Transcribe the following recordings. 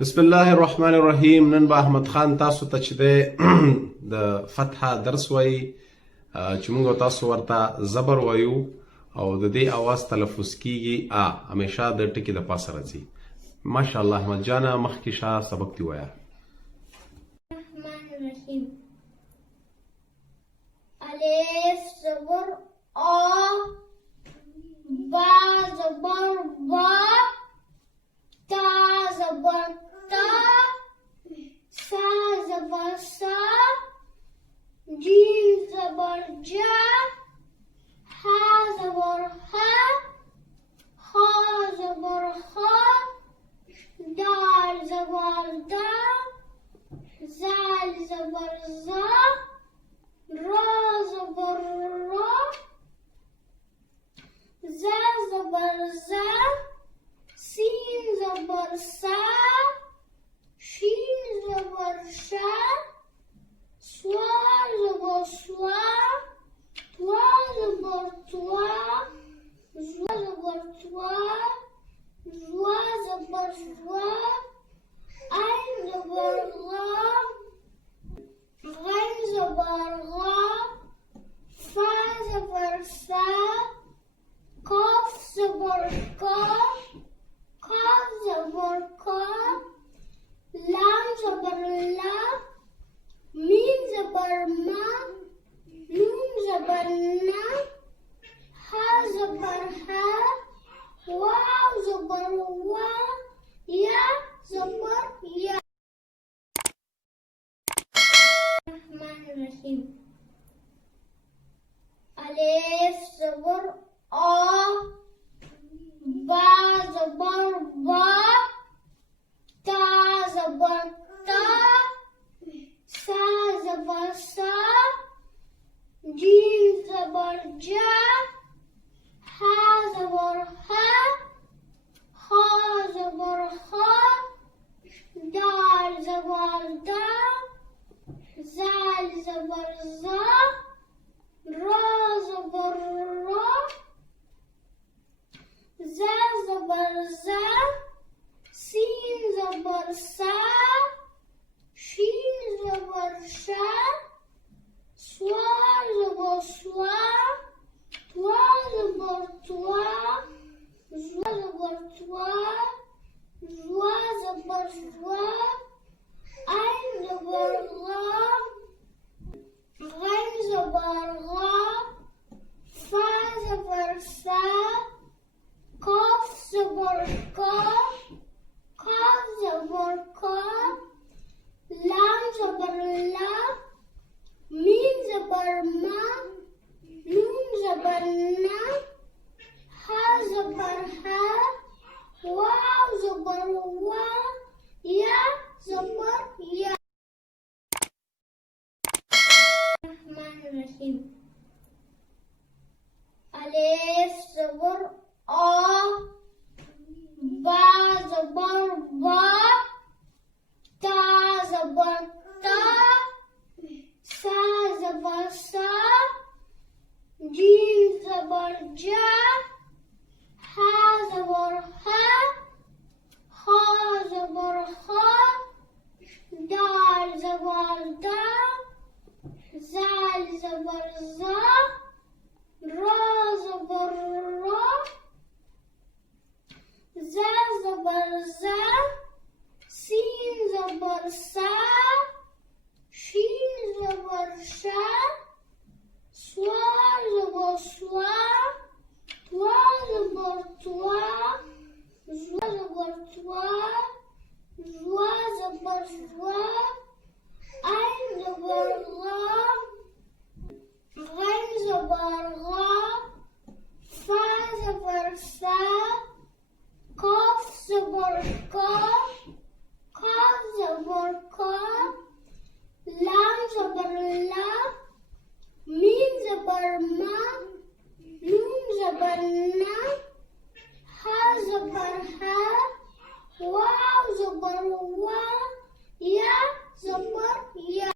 بسم الله الرحمن الرحیم. نن به احمد خان تاسو ته چې د فتح درس وایي چې موږ تاسو ورته زبر وایو او د دې اواز تلفظ کیږي همیشه د ټکي د پاسه راځي. ماشاءالله احمد جانه مخکې شه سبق دی وایا. الرحمن الرحیم. الف زبر آ، با زبر با، تا زبر تا، سا زبر سا، جیم زبر جا، ها زبر ها، خا زبر خا، دال زبر دا، زال زبر زا، را زبر را، زا زبر زا، سین زبر سا، شین زبر شا، سوا زبر سوا، توا زبر توا، زوا زبر توا، زوا زبر زوا، عین زبر غا، غین زبر غا، فا زبر فا، کاف زبر کا، کاف زبر کا، لام زبر لا، میم زبر ما، نون زبر نا، ها زبر ها، واو زبر وا، یا زبر یا. الرحمن الرحیم. الف زبر آ، با زبر با، تا زبر تا، سا زبر سا، جیم زبر جا، ها زبر ها، خا زبر خا، دال زبر دا، زال زبر زا، را زبر را، زا زبر زا، سین زبر سا، شین زبر شا، سوا زبر سوا، توا زبر توا، زوا زبر توا، زوا زبر زوا، عین زبر غا، غین زبر غا، فا زبر فا، کاف زبر کا، کاف زبر کا، لام زبر لا، میم زبر ما، نون زبر نا، ها زبر ها، واو زبر وا، یا زبر یا. الرحمن الرحیم. الف زبر آ، با زبر با، تا زبر تا، سا زبر سا، جیم زبر جا، ها زبر ها، خا زبر خا، دال زبر دا، زال زبر زا، را زبر را، زا زبر زا، سین زبر سا، شین زبر شا، سوا زبر سوا، توا زبر توا، زوا زبر توا، زوا زبر زوا، عین زبر غا، غین زبر غا، فا زبر فا، کاف زبر کا، کاف زبر کا، لام زبر لا، میم زبر ما، نون زبر نا، ها زبر ها، واو زبر وا، یا زبر یا.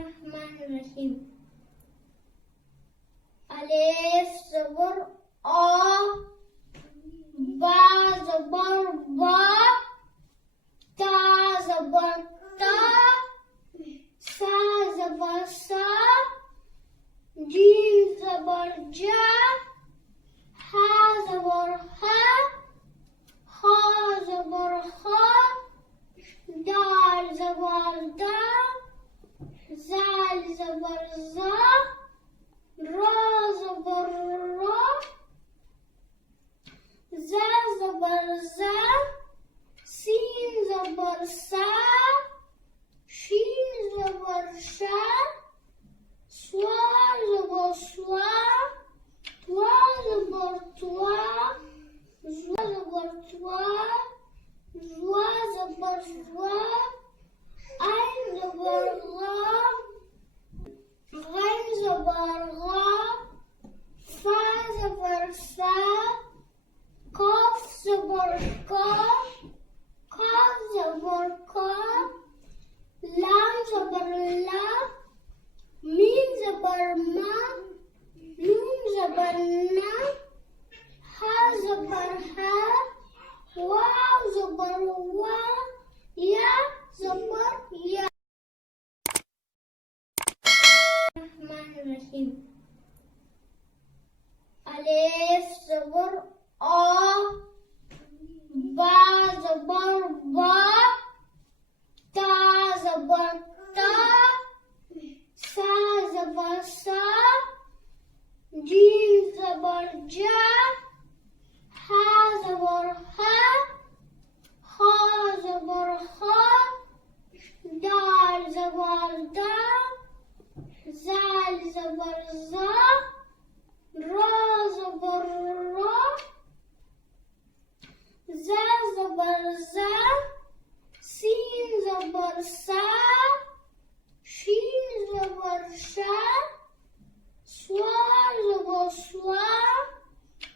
الرحمن الرحیم. الف زبر آ، با زبر با تا زبر تا سا زبر سا جیم زبر جا ها زبر ها خا زبر خا دال زبر دا زال زبر زا را زبر را زا زبر زا سین زبر سا شین زبر شا سوا زبر سوا توا زبر توا زوا زبر توا زوا زبر زوا عین زبر غا غین زبر غا فا زبر فا کاف زبر کا کاف زبر کا لام زبر لا میم زبر ما نون زبر نا ها زبر ها واو زبر وا یا زبر یا الرحمن الرحیم الف زبر آ با زبر با تا زبر تا سا زبر سا جیم زبر جا ها زبر ها خا زبر خا دال زبر دا زال زبر زا را زبر را زا زبر زا سین زبر سا شین زبر شا سوا زبر سوا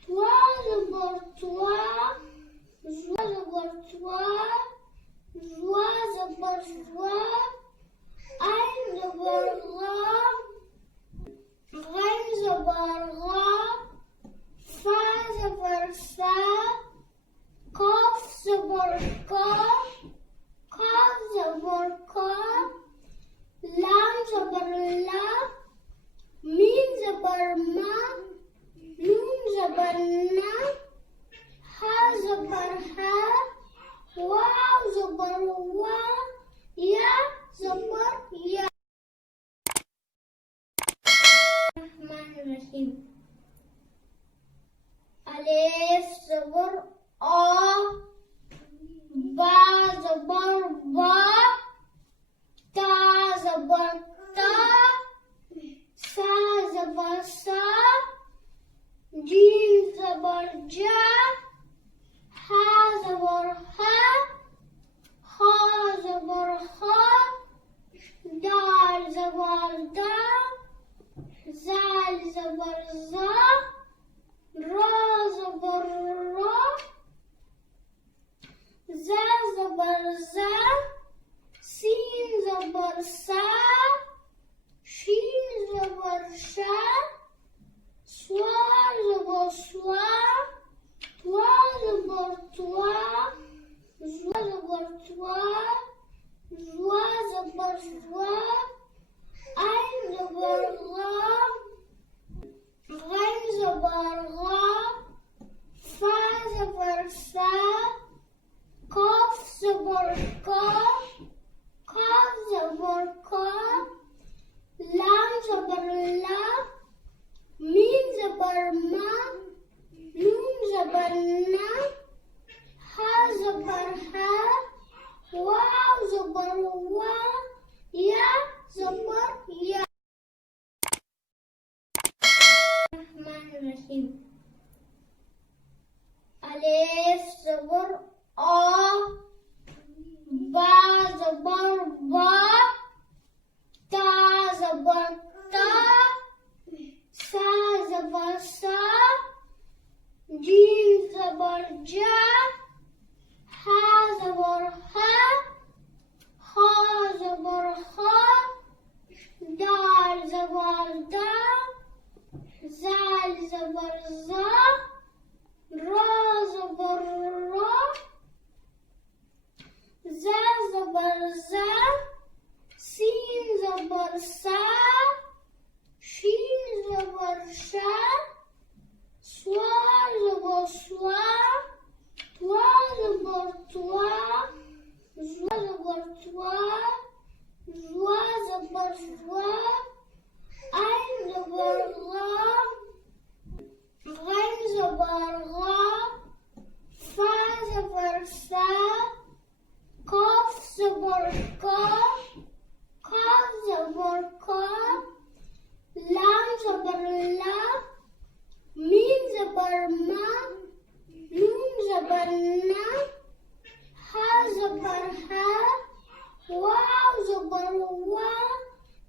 توا زبر توا زوا زبر توا زوا زبر زوا عین زبر غا غین زبر غا فا زبر فا کاف زبر کا کاف زبر کا لام زبر لا میم زبر ما نون زبر نا ها زبر ها واو زبر وا یا زبر یا الرحمن الرحیم الف زبر آ با زبر با تا زبر تا سا زبر سا جیم زبر جا ها زبر ها خا زبر خا دال زبر دا زال زبر زا را زبر را زا زبر زا سین زبر سا شین زبر شا سوا زبر سوا توا زبر توا زوا زبر توا زوا زبر زوا عین زبر غا غین زبر غا فا زبر فا کاف زبر کا کاف زبر کا لام زبر لا میم زبر ما نون زبر نا ها زبر ها واو زبر وا یا زبر یا الرحمن الرحیم الف زبر آ با زبر با تا زبر تا سا زبر سا جیم زبر جا ها زبر ها خا زبر خا دال زبر دا زال زبر زا را زبر را زبر غا فا زبر فا قاف زبر قا قاف زبر قا لام زبر لا ميم زبر ما نون زبر نا ها زبر ها واو زبر وا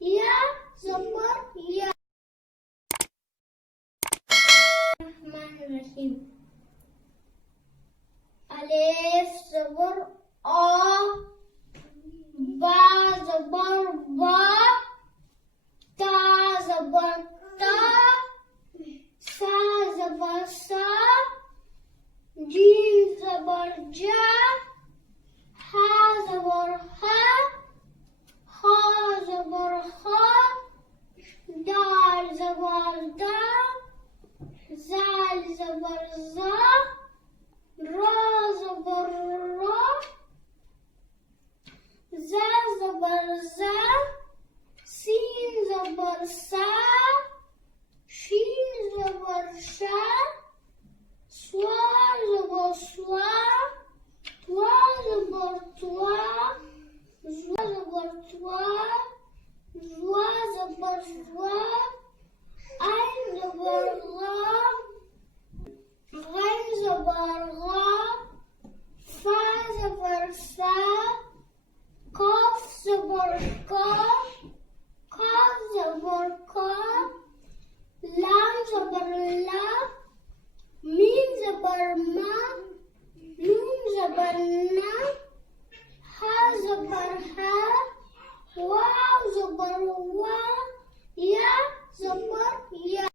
يا زبر يا الرحمن الرحيم ألف زبر آ با زبر با تا زبر تا سا زبر سا جيم زبر جا ها زبر ها خا زبر خا دال زبر دا زال زبر زا را زبر را زا زبر زا سين زبر سا شين زبر شا سوا زبر سوا توا زبر توا زوا زبر توا زوا زبر زوا عين زبر غا غين زبر غا فا زبر فا قاف زبر قا قاف زبر قا لام زبر لا ميم زبر ما نون زبر نا ها زبر ها واو زبر وا يا زبر يا